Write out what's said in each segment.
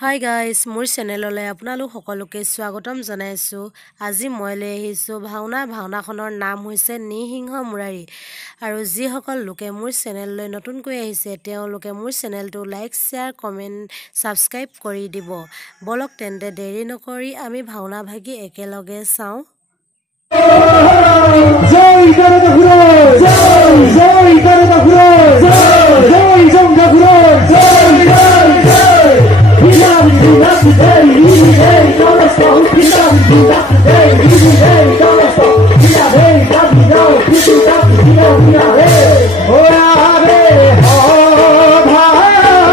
Hi guys মোৰ চেনেললৈ আপোনালোক সকলোকে স্বাগতম জনাইছোঁ। আজি মই লৈ আহিছোঁ ভাওনাখনৰ নাম হৈছে নিসিংহ মুৰাৰী। আৰু যিসকল লোকে মোৰ চেনেললৈ নতুনকৈ আহিছে তেওঁলোকে মোৰ চেনেলটো লাইক শ্বেয়াৰ কমেণ্ট ছাবস্ক্ৰাইব কৰি দিব। বলক তেন্তে দেৰি নকৰি আমি ভাওনা ভাগি একেলগে চাওঁ। জয় জনতা ঘুরাই জয় জয় জনতা ঘুরাই জয় জয় জনতা ঘুরাই জয় জয় জয় হিলাম হিলাম জয় হিলাই জনতা হিলাম হিলাম জয় হিলাই জনতা হিলাই জনতা হিলাই হিলাই ওরা রে হো ভাত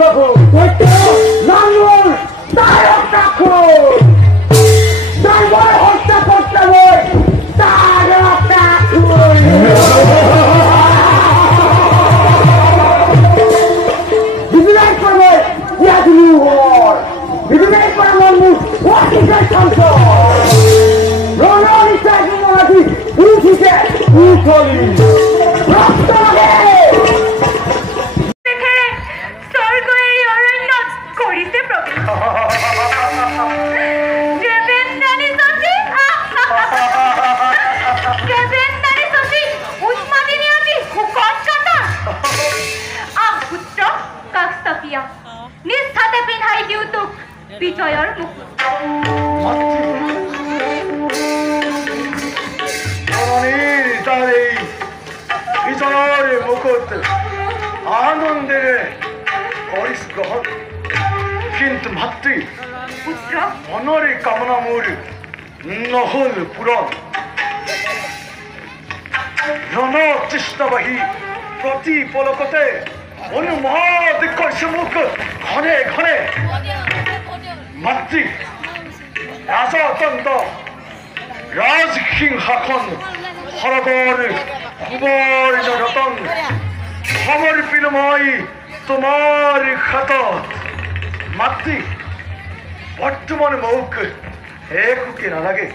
দেখো তোরে কিন্তু মাতৃ পুত্র মনরে কামনা মোর নহল পূরণ রণ তৃষ্ণবাহী প্রতি পলকতে অনুমহাদিকর্ষ মুখ ঘনে ঘনে মাতৃ রাজতন্ত্র রাজসিংহাসন সরগর সুবর্ণ রতন সমর্পিল মই তোমার খাতত মাতৃ বর্তমান মুখ এককে না লাগে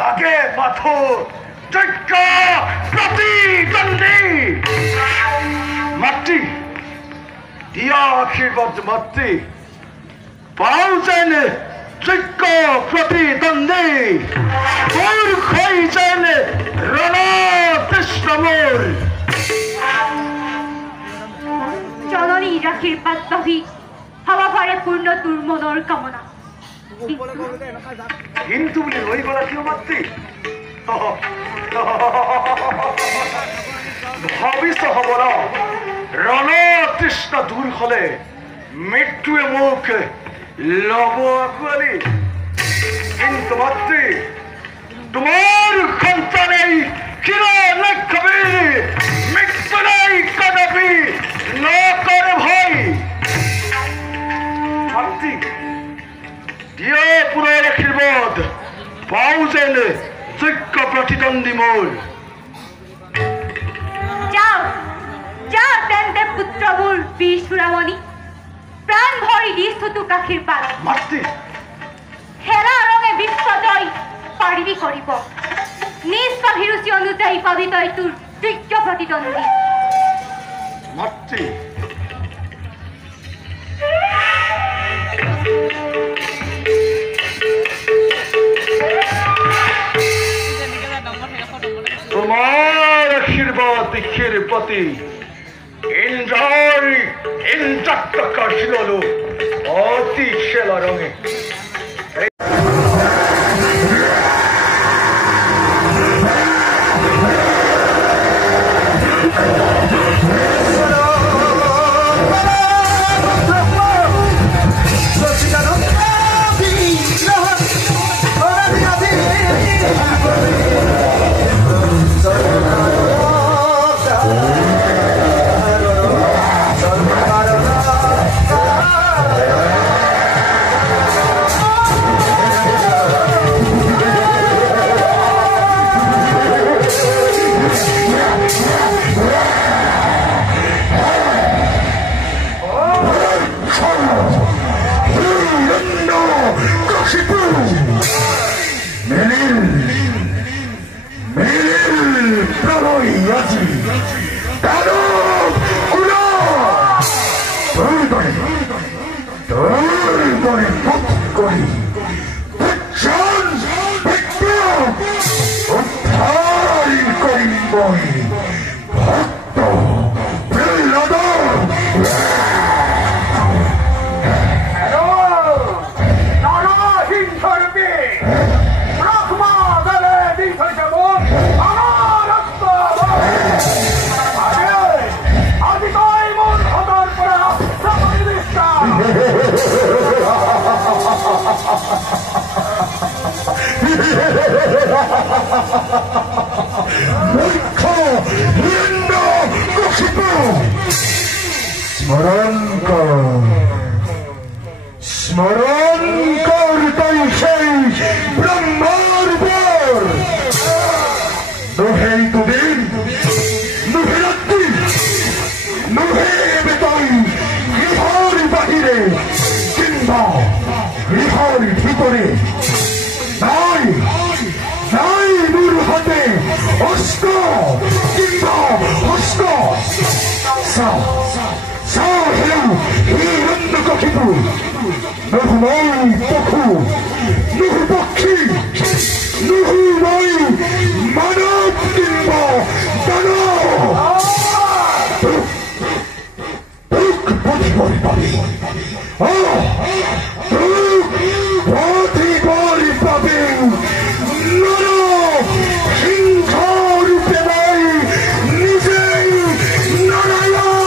লাগে মাথো যোগ্য প্রতিদ্বন্দ্বী মাতৃ দিয়া আশীর্বাদ মাতৃ পাও যেন যোগ্য প্রতিদ্বন্দ্বী মূর্খ যেন রণতৃষ্ণমূল জননীর আশীর্বাদ পাবি হওয়া পারে পূর্ণ তোর মনৰ কামনা কিন্তু বলে রই গলা কিয় মাতৃ ভবিষ্য হবল রণতৃষ্ণ দূর হলে মৃত্যুয়ে মুখ লব আকুয়ালি কিন্তু মাতৃ তোমার সন্তানেই চির লক্ষ্যবীর মৃত্যু নাই কদাপি ন করে ভয় মাতৃ দিয়ে পুনর আশীর্বাদ পাও যেন যোগ্য প্রতিদ্বন্দ্বী মোর যাও চূড়ামণি প্ৰাণ ভৰি দিছো তোক আশীৰ্বাদ মাতৃ খেলা ৰঙে বিশ্ব জয় পাৰিবি কৰিব নিজ অভিৰুচি অনুযায়ী পাবি তই তোৰ যোগ্য প্ৰতিদ্বন্দ্বী মাতৃ তোমার আশীর্বাদ দীক্ষের প্রতি ইন্দ্রাত্মকার ছিল অতি সেলা রঙে স্মরণ কর তাই সেই ব্রহ্মার পর নহে তোদের নহে রাত্রি নহে বেতন গৃহর বাহিরে কিংবা গৃহর ভিতরে নাই নাই দূর হাতে অস্ত্র কিংবা হস্ত হিরণ্যকশিপু নহু নৈ পশু নহু পক্ষী নহু নৈ মানৱ কিংবা দানৱ তোক পঠিবই পাবি পঠিবই পাবি নৰ সিংহ ৰূপে মই নিজেই নাৰায়ণ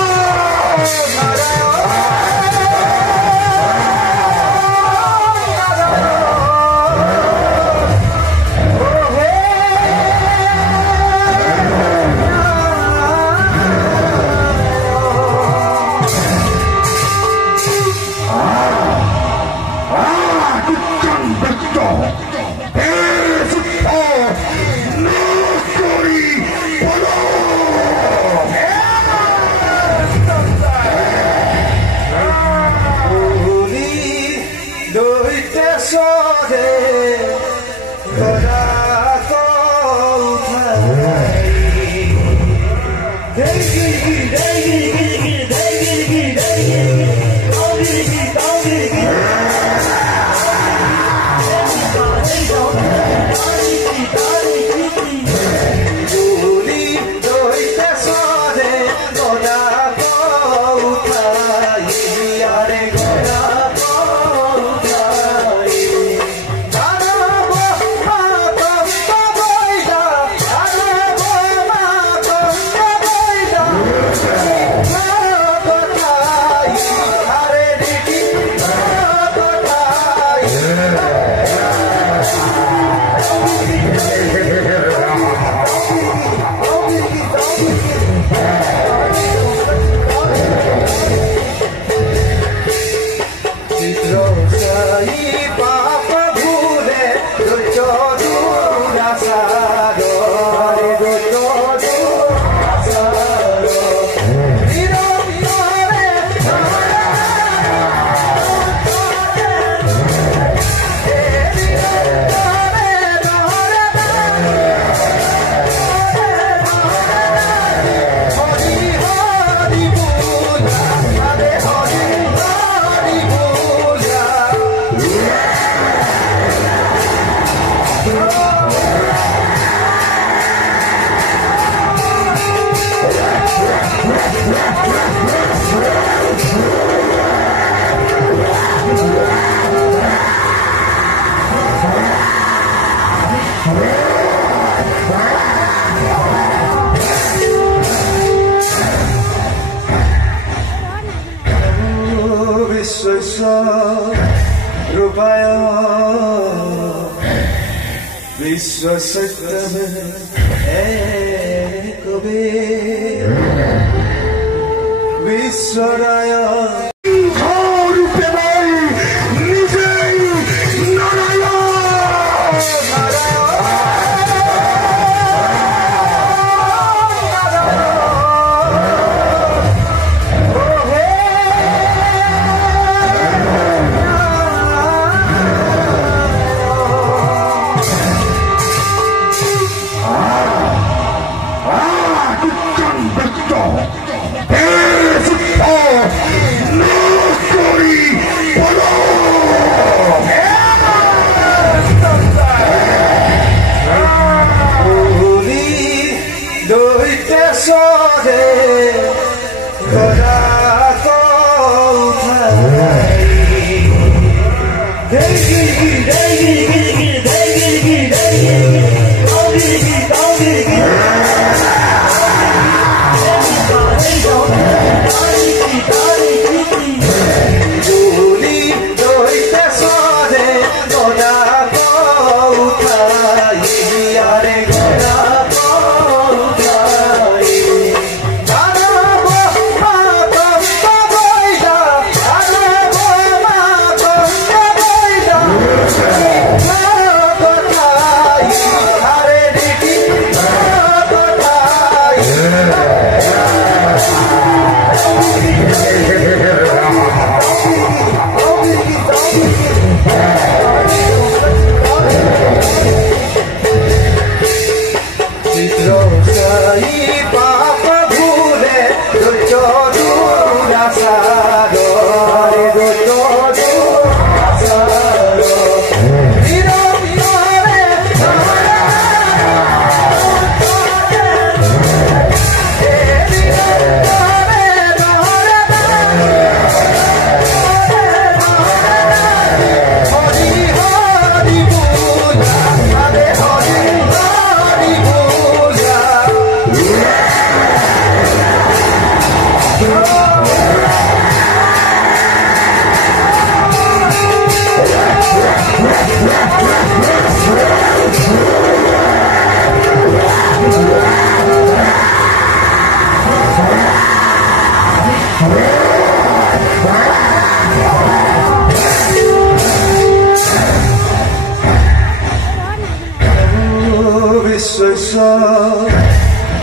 रूपाय विश्व सत्य एक विश्वराय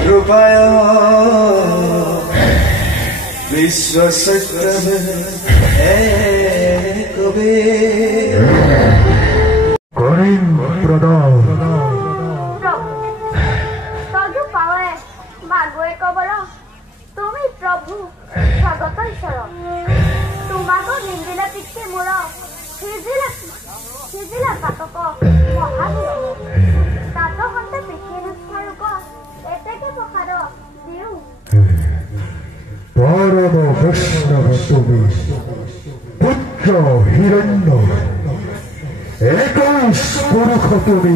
रूपाय विश्व सत्य एक তুমি প্রভু জগত ঈশ্বর তোমাকে নিন্দিলা পিছে মোর সিজিলা পাতক মহাবীর তাত হতে পিছে নুস্থারুক এতেকে প্রসাদ দিও পরম বৈষ্ণব তুমি পুত্র হিরণ্য 21 পুরুষ তুমি